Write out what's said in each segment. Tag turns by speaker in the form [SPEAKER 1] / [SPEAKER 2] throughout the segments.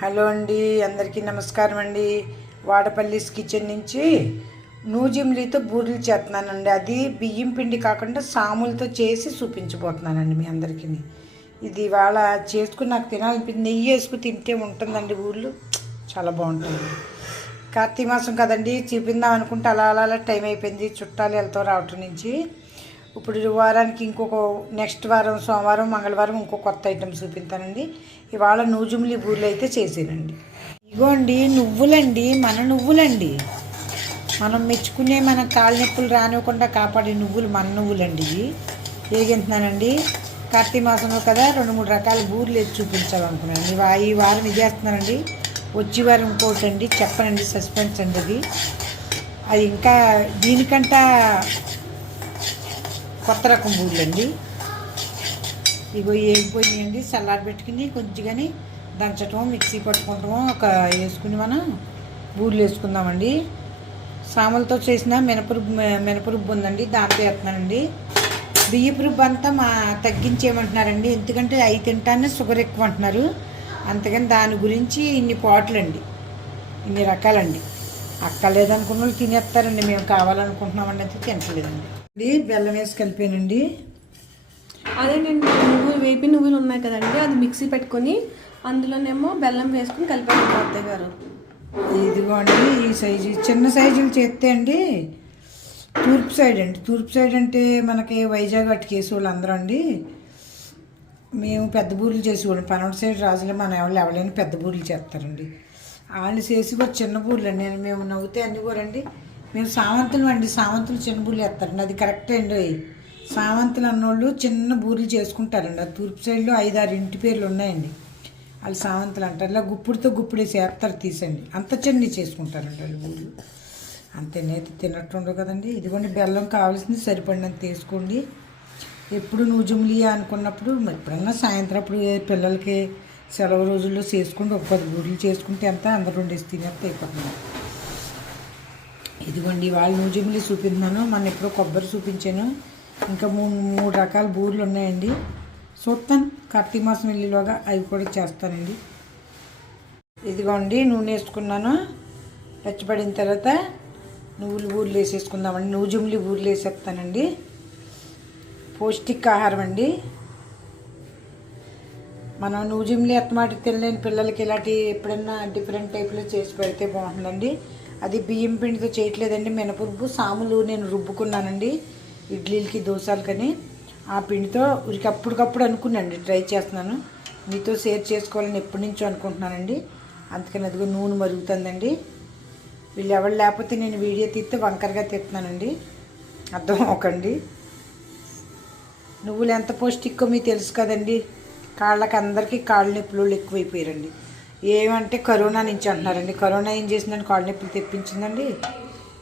[SPEAKER 1] Hello అండి అందరికీ నమస్కారం అండి. వాడపల్లిస్ కిచెన్ నుంచి నూజిమ్లీతో బూరెలు చేస్తున్నానండి. అది బియ్యం పిండి కాకుండా సాములతో చేసి చూపించబోతున్నానండి మీ అందరికీ ఇది ఇవాళ చేసుకుని నాకు తినాలనిపించింది. నెయ్యి వేసుకుని తింటే ఉంటుందండి ఊర్లు చాలా బాగుంటుంది కార్తీక మాసం కదండి చూపిందాం అనుకుంటే అలా అలా అలా టైం అయిపోయింది. చుట్టాలు వెళ్తాం రావటం నుంచి ఇప్పుడు వారానికి ఇంకొక నెక్స్ట్ వారం సోమవారం మంగళవారం ఇంకో కొత్త ఐటమ్ చూపిస్తానండి. ఇవాళ నూజుమిలి బూర్లు అయితే చేసానండి. ఇగోండి నువ్వులండి మన నువ్వులండి. మనం మెచ్చుకునే మన కాళ్ళ నొప్పులు రానివ్వకుండా కాపాడే నువ్వులు మన నువ్వులండి ఇవి. వేగింటున్నానండి కార్తీక మాసంలో కదా రెండు మూడు రకాల బూర్లు వేసి చూపించాలనుకున్నాను ఈ ఈ వారం ఇది వేస్తున్నానండి వచ్చే వారం ఇంకోటి అండి. చెప్పనండి సస్పెన్స్ అండి అది అది ఇంకా దీనికంట కొత్త రకం బూర్లు అండి ఇగో ఏగిపోయినాయండి చల్లారి పెట్టుకుని కొంచెంగాని దంచటం మిక్సీ పట్టుకుంటాము ఒక వేసుకుని మనం బూర్లు వేసుకుందామండి. సామలతో చేసిన మినపరుబ్బు మినపరుబ్బు ఉందండి దాంతో వేస్తున్నానండి. బియ్యపు రుబ్బు అంతా మా తగ్గించేయమంటున్నారండి ఎందుకంటే అవి తింటానే షుగర్ ఎక్కువ అంటున్నారు. అంతకని దాని గురించి ఇన్ని పాటలండి ఇన్ని రకాలండి. అక్కర్లేదనుకున్న వాళ్ళు తినేస్తారండి మేము కావాలనుకుంటున్నామండి అయితే ఇది బెల్లం వేసి కలిపానండి.
[SPEAKER 2] అదే నేను నువ్వులు వేపి నువ్వులు ఉన్నాయి కదండి అది మిక్సీ పెట్టుకొని అందులోనేమో బెల్లం వేసుకుని కలిపాను అత్తయ్య గారు.
[SPEAKER 1] ఇదిగోండి ఈ సైజు చిన్న సైజులు చేస్తే అండి తూర్పు సైడ్ అండి. తూర్పు సైడ్ అంటే మనకి వైజాగ్ అటు కేసు వాళ్ళు అందరూ అండి. మేము పెద్ద బూరెలు చేసేవాళ్ళం. పనోటి సైడ్ రాజులే మన ఎవరు ఎవరైనా పెద్ద బూరెలు చేస్తారండి. వాళ్ళు చేసి కూడా చిన్న బూరెలు అండి నేను మేము నవ్వుతే అన్ని కూడా అండి మేము సామంతులు అండి సామంతులు చిన్న బూరెలు వేస్తారండి. అది కరెక్టే అండి. సామంతులు అన్నోళ్ళు చిన్న బూరెలు చేసుకుంటారండి. ఆ తూర్పు సైడ్లో ఐదారు ఇంటి పేర్లు ఉన్నాయండి. వాళ్ళు సామంతులు అంటారు. ఇలా గుప్పుడుతో గుప్పుడే చేస్తారు తీసండి. అంత చిన్నవి చేసుకుంటారండి వాళ్ళు బూరెలు. అంతేనైతే తినట్టు తిన్నట్టుండవు కదండి. ఇదిగోండి బెల్లం కావాల్సింది సరిపడినంత తీసుకోండి. ఎప్పుడు నూజుములియా అనుకున్నప్పుడు ఎప్పుడన్నా సాయంత్రం అప్పుడు పిల్లలకి సెలవు రోజుల్లో చేసుకుంటే ఒక పది బూరెలు చేసుకుంటే ఎంత? అందరూ ఉండేసి తినేస్తే అయిపోతుంది. ఇదిగోండి ఇవాళ నూజిమిలి చూపిస్తున్నాను మన ఎప్పుడో కొబ్బరి చూపించాను. ఇంకా మూడు మూడు రకాల బూరెలు ఉన్నాయండి. చూస్తాను కార్తీక మాసం వెళ్ళేలోగా అవి కూడా చేస్తానండి. ఇదిగోండి నూనె వేసుకున్నాను. పచ్చిపడిన తర్వాత నువ్వులు బూరెలు వేసేసుకుందామండి. నూజిమిలి బూరెలు వేసేస్తానండి. పౌష్టికాహారం అండి. మనం నూజిమిలి ఎత్తమాట తినలేని పిల్లలకి ఇలాంటి ఎప్పుడన్నా డిఫరెంట్ టైప్లో చేసి పెడితే బాగుంటుందండి. అది బియ్యం పిండితో చేయట్లేదండి మినపప్పు సాములు నేను రుబ్బుకున్నానండి. ఇడ్లీలకి దోశలకని ఆ పిండితో ఉరికి అప్పటికప్పుడు అనుకున్నానండి ట్రై చేస్తున్నాను. మీతో షేర్ చేసుకోవాలని ఎప్పటి నుంచో అనుకుంటున్నానండి. అందుకని అదిగో నూనె మరుగుతుందండి. వీళ్ళు ఎవరు లేకపోతే నేను వీడియో తీస్తే వంకరగా తీస్తున్నానండి. అర్థం అవ్వకండి. నువ్వులు ఎంత పౌష్టిక్కో మీకు తెలుసు కదండి. కాళ్ళకి అందరికీ కాళ్ళ నొప్పులు ఎక్కువైపోయారండి. ఏమంటే కరోనా నుంచి అంటున్నారండి. కరోనా ఏం చేసిందని కాళ్ళ నొప్పులు తెప్పించిందండి.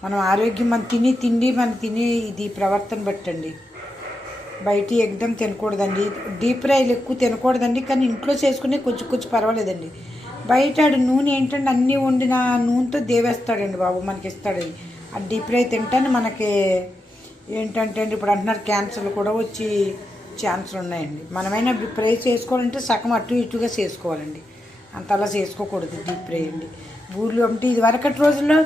[SPEAKER 1] మనం ఆరోగ్యం మనం తిని తిండి మనం తిని ఇది ప్రవర్తన బట్టండి. బయట ఎగ్దం తినకూడదండి. డీప్ ఫ్రైలు ఎక్కువ తినకూడదండి. కానీ ఇంట్లో చేసుకునే కొంచెం కొంచెం పర్వాలేదండి. బయట నూనె ఏంటంటే అన్నీ వండిన నూనెతో దేవేస్తాడండి బాబు మనకి ఇస్తాడని ఆ డీప్ ఫ్రై తింటాను మనకి ఏంటంటే అండి ఇప్పుడు అంటున్నారు క్యాన్సర్లు కూడా వచ్చి ఛాన్సులు ఉన్నాయండి. మనమైనా ఫ్రై చేసుకోవాలంటే సగం అటు ఇటుగా చేసుకోవాలండి. అంత అలా చేసుకోకూడదు డీప్ ఫ్రై అండి. ఊర్లో అంటే ఇది వరకటి రోజుల్లో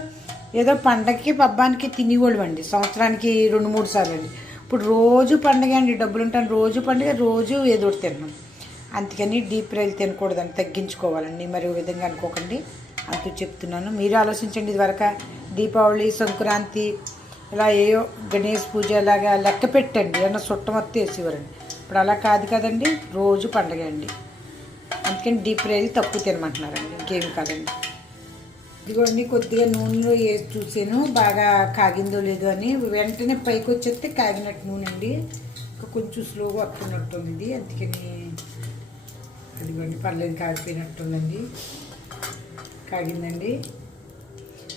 [SPEAKER 1] ఏదో పండగకి పబ్బానికి తినేవాళ్ళు అండి. సంవత్సరానికి రెండు మూడు సార్లు అండి. ఇప్పుడు రోజు పండగ అండి. డబ్బులు ఉంటాను రోజు పండుగ రోజు ఏదో ఒకటి తిన్నాం అందుకని డీప్ ఫ్రైలు తినకూడదని తగ్గించుకోవాలండి మరి విధంగా అనుకోకండి. అంత చెప్తున్నాను. మీరు ఆలోచించండి. ఇదివరక దీపావళి సంక్రాంతి ఇలా ఏయో గణేష్ పూజ ఇలాగా లెక్క పెట్టండి. ఏమన్నా చుట్టమొత్తం వేసేవారండి. ఇప్పుడు అలా కాదు కదండి. రోజు పండగ అండి. అందుకని డీప్ ఫ్రైలు తక్కువ తినమంటున్నారండి. ఇంకేం కాదండి. ఇదిగోండి కొద్దిగా నూనెలో వేసి చూసాను. బాగా కాగిందో లేదో అని. వెంటనే పైకి వచ్చేస్తే కాగినట్టు నూనె అండి. కొంచెం స్లోగా వస్తున్నట్టుంది ఇది అందుకని అదిగోండి పర్లేదు కాగిపోయినట్టుందండి. కాగిందండి.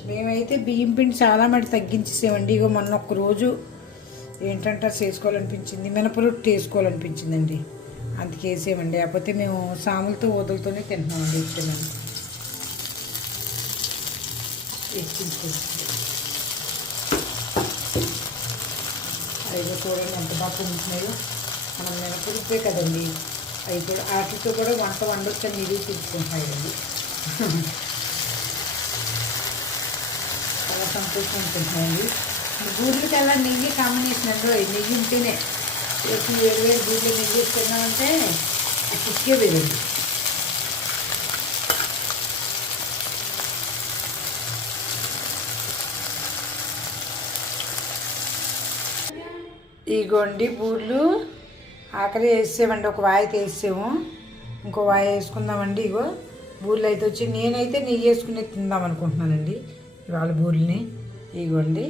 [SPEAKER 1] మేమైతే బియ్యం పిండి చాలా మటు తగ్గించేసామండి. ఇక మొన్న ఒక్క రోజు ఏంటంటే అది చేసుకోవాలనిపించింది. మినపరొట్టు వేసుకోవాలనిపించిందండి. అందుకే వేసేయమండి లేకపోతే మేము సాములతో వదులతోనే తింటున్నామండి ఇప్పుడు మేము అవి చూడండి ఎంత బాగా ఉంటున్నాయో మనం మినపరుప్పే కదండి అవి కూడా వాటితో కూడా వంట వండొచ్చని నిరూపించుకుంటున్నాయండి చాలా సంతోషం ఉంటుందండి. బూరెలకి అలా నెయ్యి కాంబినేషన్ అండి. నెయ్యి ఉంటేనే వేసి వేరు వేరు ఏం చేస్తున్నామంటే ఆ తిన్నామంటే ఆ ఈ గొండి ఇగోండి బూర్లు ఆఖరి వేసేవండి ఒక వాయి వేసేము ఇంకో వాయి వేసుకుందామండి ఇగో బూర్లు అయితే వచ్చి నేనైతే నెయ్యి వేసుకుని తిందాం అనుకుంటున్నానండి ఇవాళ బూర్లని ఇగోండి